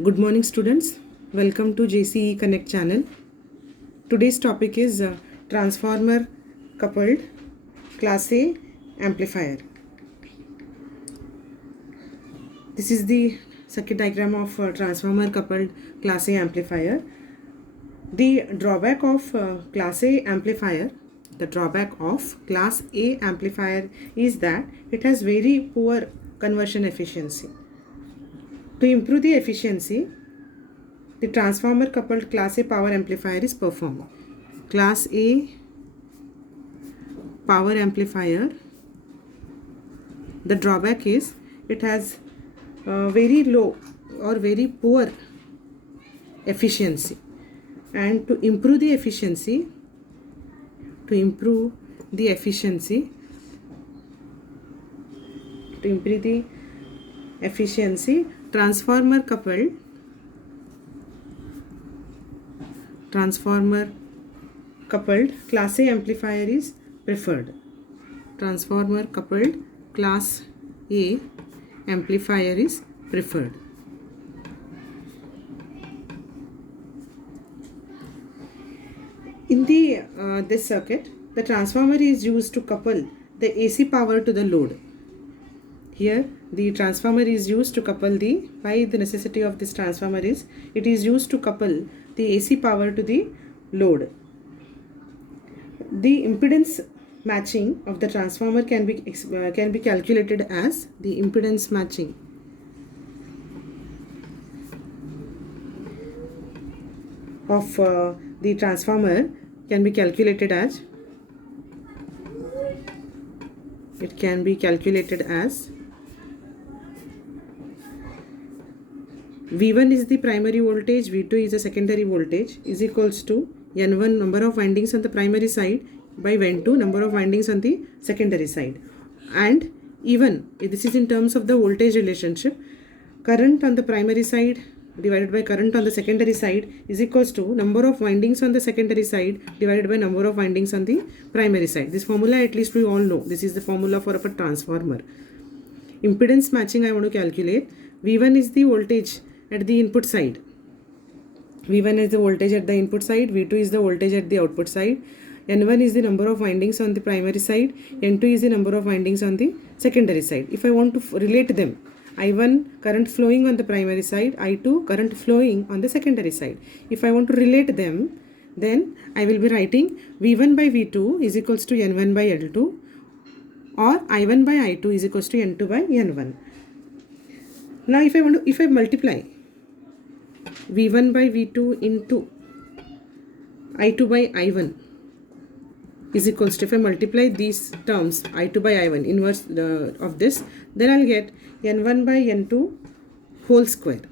Good morning students, welcome to JCE Connect channel. Today's topic is transformer coupled class A amplifier. This is the circuit diagram of transformer coupled class A amplifier. The drawback of class A amplifier, is that it has very poor conversion efficiency. To improve the efficiency, the transformer coupled class A power amplifier is performed. Class A power amplifier, the drawback is it has very low or very poor efficiency, and to improve the efficiency, transformer coupled class A amplifier is preferred. Transformer coupled class A amplifier is preferred. In this circuit, the transformer is used to couple the AC power to the load. Here the transformer is used to couple why the necessity of this transformer is it is used to couple the AC power to the load. The impedance matching of the transformer can be calculated as the impedance matching of the transformer can be calculated as V1 is the primary voltage, V2 is the secondary voltage, is equals to N1 number of windings on the primary side by N2 number of windings on the secondary side. And even this is in terms of the voltage relationship, current on the primary side divided by current on the secondary side is equals to number of windings on the secondary side divided by number of windings on the primary side. This formula at least we all know. This is the formula for a transformer. Impedance matching I want to calculate. V1 is the voltage at the input side. V1 is the voltage at the input side, V2 is the voltage at the output side, N1 is the number of windings on the primary side, N2 is the number of windings on the secondary side. If I want to relate them, I1 current flowing on the primary side, I2 current flowing on the secondary side. If I want to relate them, then I will be writing V1 by V2 is equals to N1 by L2, or I1 by I2 is equals to N2 by N1. Now if I multiply V1 by V2 into I2 by I1 is equals to, if I multiply these terms I2 by I1 inverse of this, then I'll get N1 by N2 whole square.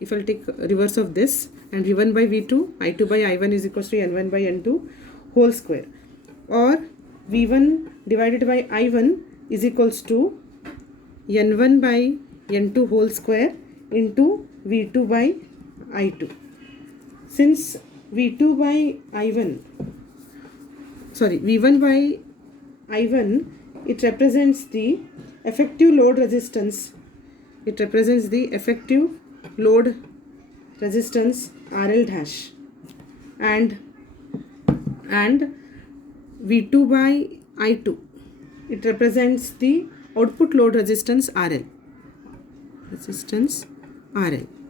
If I'll take reverse of this and V1 by V2, I2 by I1 is equals to N1 by N2 whole square, or V1 divided by I1 is equals to N1 by N2 whole square into V2 by I2. Since V1 by I1, it represents the effective load resistance. RL dash, and V2 by I2, it represents the output load resistance RL.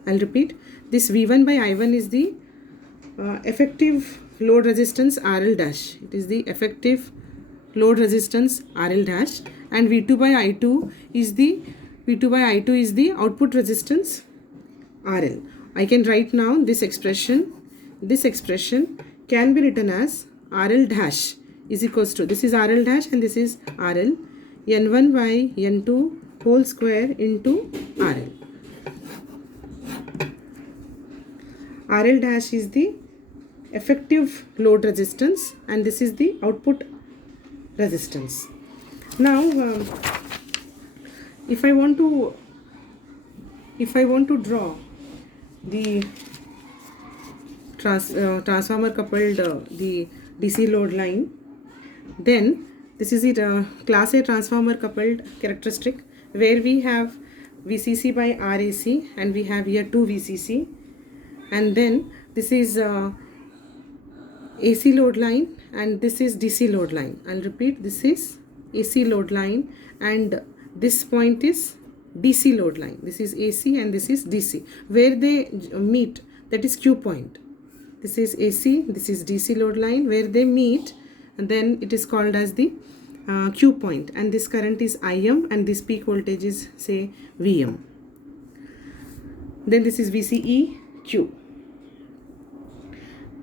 I'll repeat. This V1 by I1 is the effective load resistance RL dash. It is the effective load resistance RL dash, and V2 by I2 is the output resistance RL. I can write now this expression. This expression can be written as RL dash is equals to, this is RL dash and this is RL, N1 by N2 whole square into RL. RL dash is the effective load resistance and this is the output resistance. Now if I want to draw the transformer coupled the DC load line, then this is it, class A transformer coupled characteristic, where we have VCC by RAC, and we have here 2 VCC, and then this is AC load line, and this is DC load line. I'll repeat, this is AC load line, and this point is DC load line. This is AC and this is DC. Where they meet, that is Q point. This is AC, this is DC load line. Where they meet, and then it is called as the Q point, and this current is IM, and this peak voltage is, say, VM. Then this is VCE Q.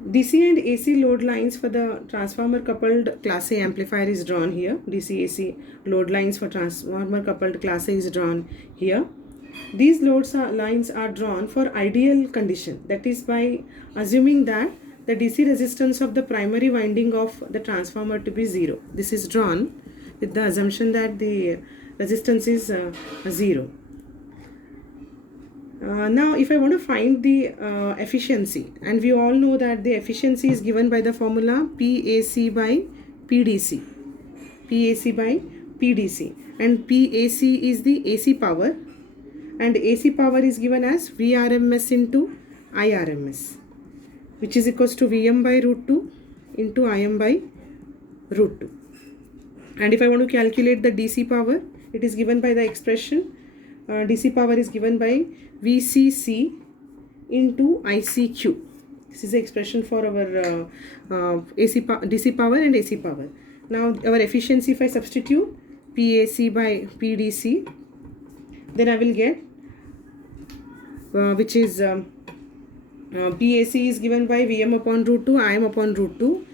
DC and AC load lines for the transformer coupled class A amplifier is drawn here. DC AC load lines for transformer coupled class A is drawn here. These lines are drawn for ideal condition, that is by assuming that the DC resistance of the primary winding of the transformer to be 0. This is drawn with the assumption that the resistance is 0. Now if I want to find the efficiency, and we all know that the efficiency is given by the formula PAC by PDC. PAC by PDC, and PAC is the AC power, and AC power is given as Vrms into Irms, which is equals to Vm by root 2 into Im by root 2. And if I want to calculate the DC power, it is given by the expression DC power is given by VCC into ICQ. This is the expression for our DC power and AC power. Now our efficiency, if I substitute PAC by PDC, then I will get which is PAC is given by Vm upon root 2, Im upon root 2.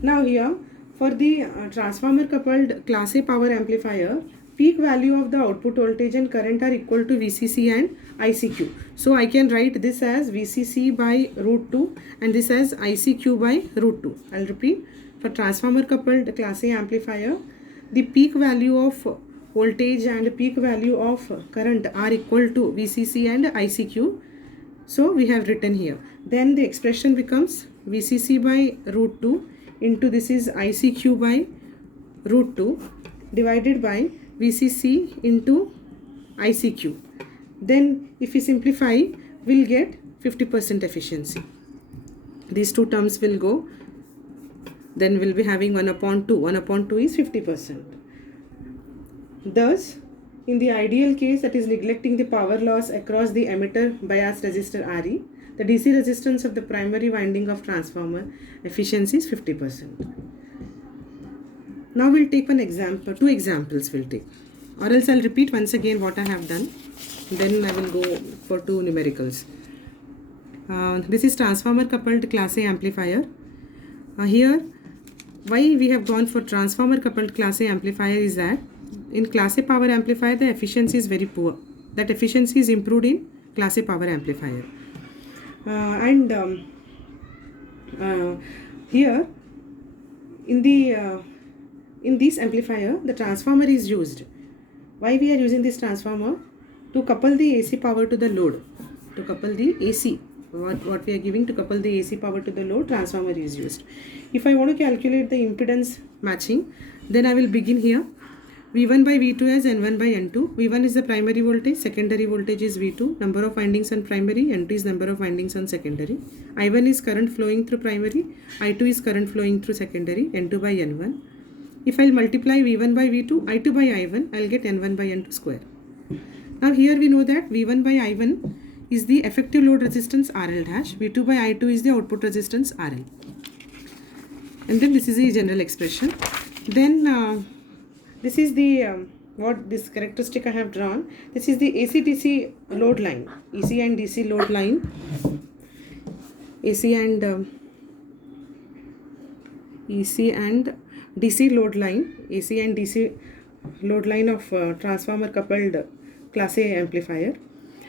Now here for the transformer coupled class A power amplifier, peak value of the output voltage and current are equal to VCC and ICQ. So I can write this as VCC by root 2 and this as ICQ by root 2. I'll repeat, for transformer coupled class A amplifier, the peak value of voltage and peak value of current are equal to VCC and ICQ. So we have written here. Then the expression becomes VCC by root 2 into this is ICQ by root 2 divided by VCC into ICQ. Then if we simplify, we'll get 50% efficiency. These two terms will go. Then we'll be having 1 upon 2. 1 upon 2 is 50%. Thus, in the ideal case, that is neglecting the power loss across the emitter bias resistor RE, the DC resistance of the primary winding of transformer efficiency is 50%. Now we'll take one example, 2 examples we'll take, or else I'll repeat once again what I have done, then I will go for 2 numericals. This is transformer coupled class A amplifier. Here, why we have gone for transformer coupled class A amplifier is that in class A power amplifier the efficiency is very poor. That efficiency is improved in class A power amplifier. Here in this amplifier the transformer is used. Why we are using this transformer? To couple the AC power to the load. To couple the AC, what we are giving to couple the AC power to the load, transformer is used. If I want to calculate the impedance matching, then I will begin here. V1 by V2 as N1 by N2. V1 is the primary voltage, secondary voltage is V2, number of windings on primary, N2 is number of windings on secondary. I1 is current flowing through primary, I2 is current flowing through secondary, N2 by N1. If I'll multiply V1 by V2, I2 by I1, I'll get N1 by N2 square. Now here we know that V1 by I1 is the effective load resistance RL dash, V2 by I2 is the output resistance RL. And then this is the general expression. Then this is the what this characteristic I have drawn. This is the AC-DC load line, AC and DC load line, AC and DC load line, AC and DC load line of transformer coupled class A amplifier.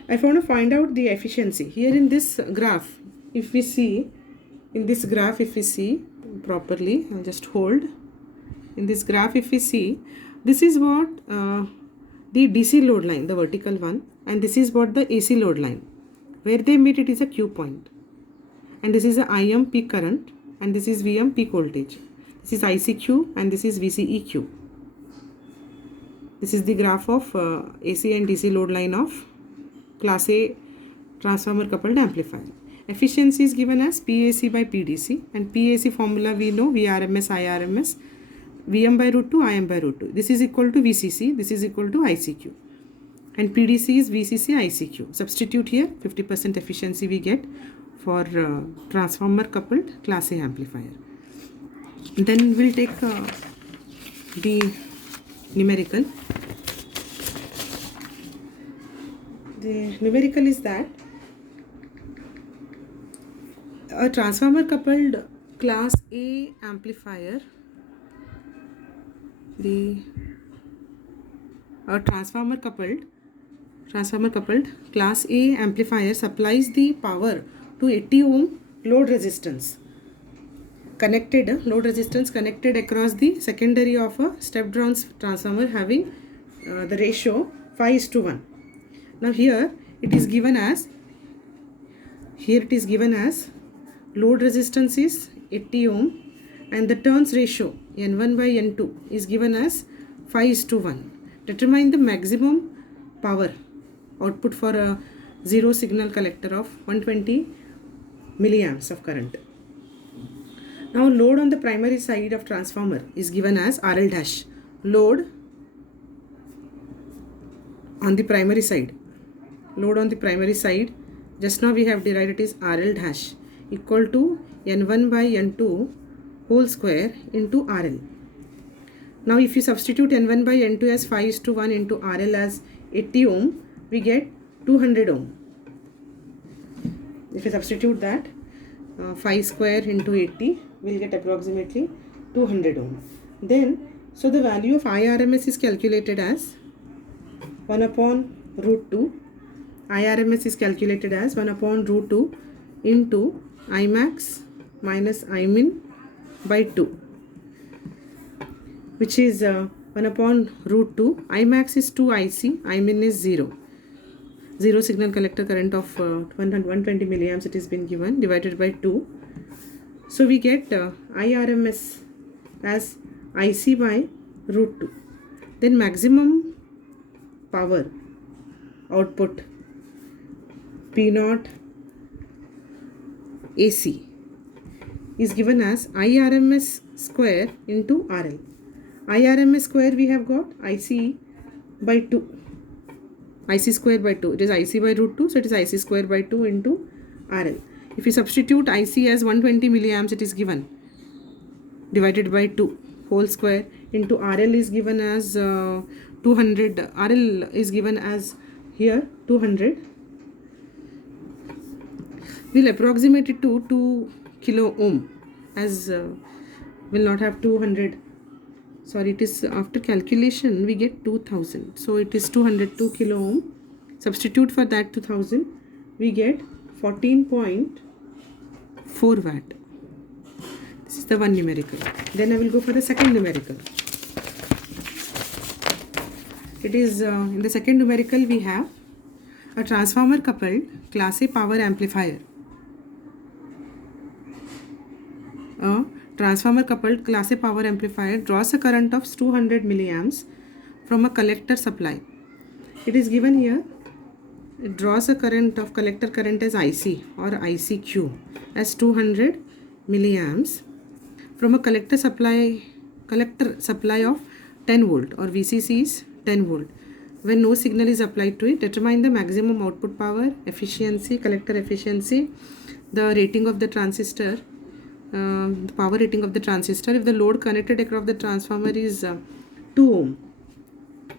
I want to find out the efficiency. Here in this graph, if we see, properly, I'll just hold. In this graph, if we see, this is what the DC load line, the vertical one, and this is what the AC load line. Where they meet, it is a Q point. And this is a IM peak current, and this is VM peak voltage. This is ICQ, and this is VCEQ. This is the graph of AC and DC load line of class A transformer coupled amplifier. Efficiency is given as PAC by PDC, and PAC formula we know Vrms, IRMS, Vm by root 2, Im by root 2. This is equal to VCC, this is equal to ICQ. And PDC is VCC ICQ. Substitute here, 50% efficiency we get for transformer coupled class A amplifier. Then we'll take the numerical. The numerical is that a transformer coupled class A amplifier, a transformer coupled class A amplifier supplies the power to 80 ohm load resistance connected across the secondary of a step down transformer having the ratio 5:1. Now here it is given as load resistance is 80 ohm and the turns ratio N1 by N2 is given as 5:1. Determine the maximum power output for a zero signal collector of 120 milliamps of current. Now load on the primary side of transformer is given as RL dash. Load on the primary side. Just now we have derived it is RL dash equal to N1 by N2 whole square into RL. Now if you substitute N1 by N2 as 5:1 into RL as 80 ohm, we get 200 ohm. If you substitute that 5 square into 80, we'll get approximately 200 ohm. Then, so the value of IRMS is calculated as 1 upon root 2. IRMS is calculated as 1 upon root 2 into Imax minus Imin by 2, which is 1 upon root 2. Imax is 2 IC, Imin is 0. Zero signal collector current of 120 milliamps, it has been given, divided by 2. So we get IRMS as IC by root 2. Then maximum power output P0 AC is given as IRMS square into RL. IRMS square we have got IC by 2. IC square by 2. It is IC by root 2. So it is IC square by 2 into RL. If you substitute IC as 120 milliamps, it is given divided by 2 whole square into RL is given as 200. RL is given as here 200. We'll approximate it to 2 kilo ohm as will not have 200. Sorry, it is after calculation we get 2000. So it is 202 kilo ohm. Substitute for that 2000. We get 14.4 watt. This is the one numerical. Then I will go for the second numerical. It is in the second numerical we have a transformer coupled class A power amplifier. A transformer coupled class A power amplifier draws a current of 200 milliamps from a collector supply. It is given here. It draws a current of collector current as IC or ICQ as 200 milliamps from a collector supply of 10 volt or VCC is 10 volt. When no signal is applied to it, determine the maximum output power, efficiency, collector efficiency, the rating of the transistor, the power rating of the transistor. If the load connected across the transformer is 2 ohm,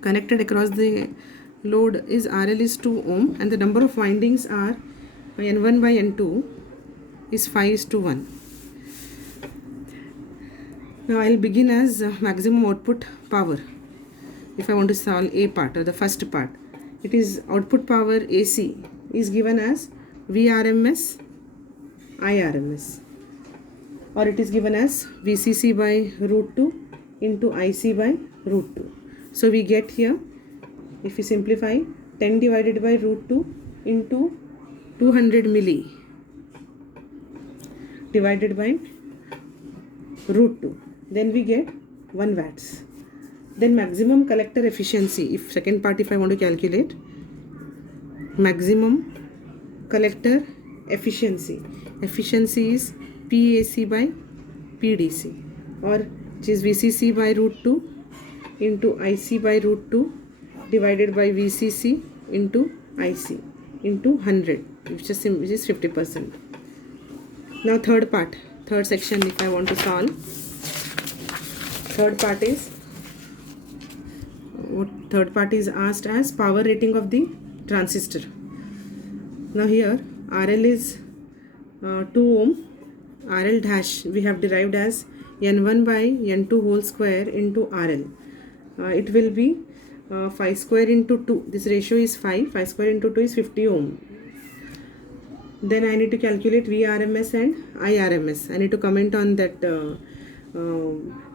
connected across the load is RL is 2 ohm and the number of windings are N1 by N2 is 5:1. Now I will begin as maximum output power. If I want to solve A part or the first part, it is output power AC is given as Vrms IRMS, or it is given as VCC by root 2 into IC by root 2. So we get here, if we simplify, 10 divided by root 2 into 200 milli divided by root 2. Then we get 1 watts. Then maximum collector efficiency, if second part if I want to calculate, maximum collector efficiency is PAC by PDC, or which is VCC by root 2 into IC by root 2 divided by VCC into IC into 100, which is 50%. Now third section if I want to solve. Third part is asked as power rating of the transistor. Now here RL is 2 ohm, RL dash we have derived as N1 by N2 whole square into RL. It will be 5 square into 2. This ratio is 5 square into 2 is 50 ohm. Then I need to calculate VRMS and IRMS. I need to comment on that.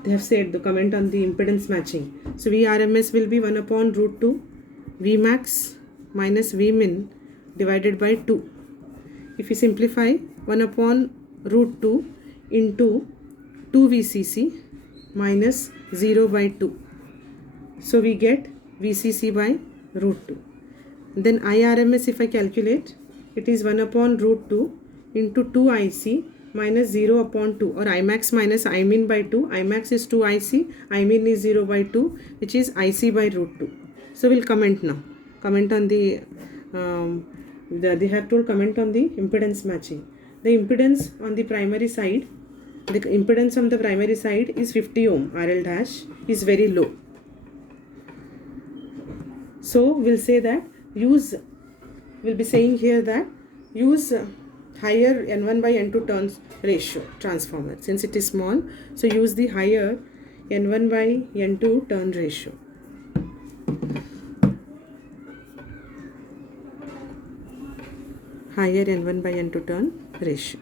They have said the comment on the impedance matching. So VRMS will be 1 upon root 2 Vmax minus Vmin divided by 2. If you simplify, 1 upon root 2 into 2 VCC minus 0 by 2. So we get VCC by root 2. Then IRMS if I calculate, it is 1 upon root 2 into 2 IC minus 0 upon 2, or Imax minus Imin by 2. Imax is 2 IC, Imin is 0 by 2, which is IC by root 2. So we'll comment now. Comment on they have told comment on the impedance matching. The impedance on the primary side, the impedance on the primary side is 50 ohm. RL dash is very low. So we'll say that we'll be saying here that use higher N1 by N2 turns ratio transformer, since it is small. So use the higher N1 by N2 turn ratio. Higher N1 by N2 turn ratio.